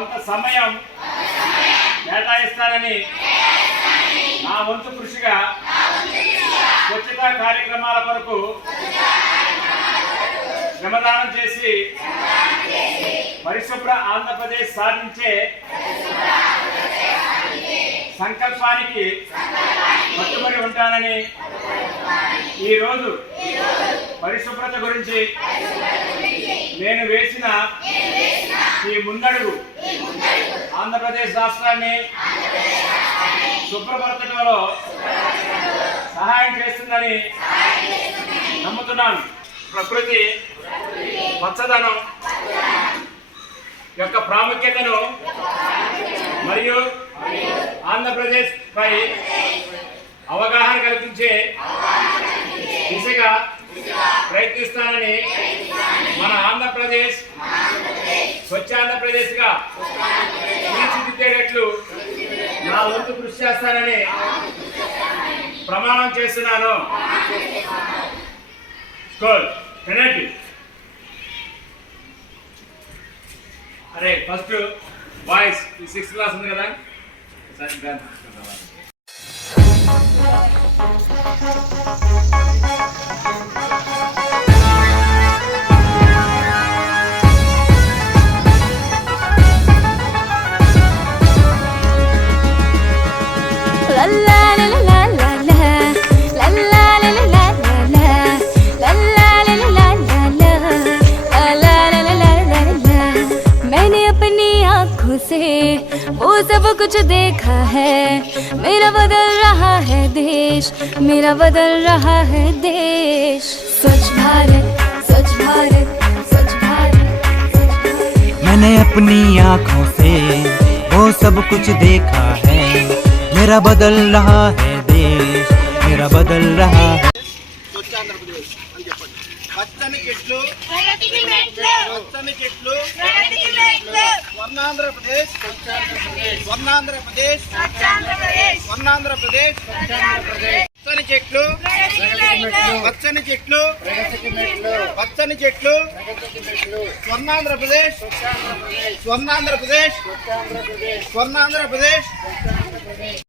కొంత సమయం కేటాయిస్తానని నా వంతు కృషిగా స్వచ్ఛతా కార్యక్రమాల కొరకు శ్రమదానం చేసి పరిశుభ్ర ఆంధ్రప్రదేశ్ సాధించే సంకల్పానికి కట్టుబడి ఉంటానని ఈరోజు పరిశుభ్రత గురించి నేను వేసిన ఈ ముందడుగు ఆంధ్రప్రదేశ్ రాష్ట్రాన్ని శుభ్రపరచడంలో సహాయం చేస్తుందని నమ్ముతున్నాను. ప్రకృతి పచ్చదనం యొక్క ప్రాముఖ్యతను మరియు ఆంధ్రప్రదేశ్ పై అవగాహన కల్పించే దిశగా ప్రయత్నిస్తానని మన ఆంధ్రప్రదేశ్ స్వచ్ఛాంధ్రప్రదేశ్గా తీర్చిదిద్దేటట్లు నా వంతు కృషి చేస్తానని ప్రమాణం చేస్తున్నాను. అరే ఫస్ట్ బాయ్స్ ఈ 6th క్లాస్ ఉంది కదా वो सब कुछ देखा है, मेरा बदल रहा है देश, मेरा बदल रहा है देश। स्वच्छ भारत, स्वच्छ भारत, स्वच्छ भारत। मैंने अपनी आँखों से वो सब कुछ देखा है, मेरा बदल रहा है देश, मेरा बदल रहा है। పచ్చని చెట్లు స్వర్ణాంధ్రప్రదేశ్ స్వర్ణాంధ్రప్రదేశ్ స్వర్ణాంధ్రప్రదేశ్ పచ్చని చెట్లు పచ్చని చెట్లు పచ్చని చెట్లు స్వర్ణాంధ్రప్రదేశ్ స్వర్ణాంధ్రప్రదేశ్ స్వర్ణాంధ్రప్రదేశ్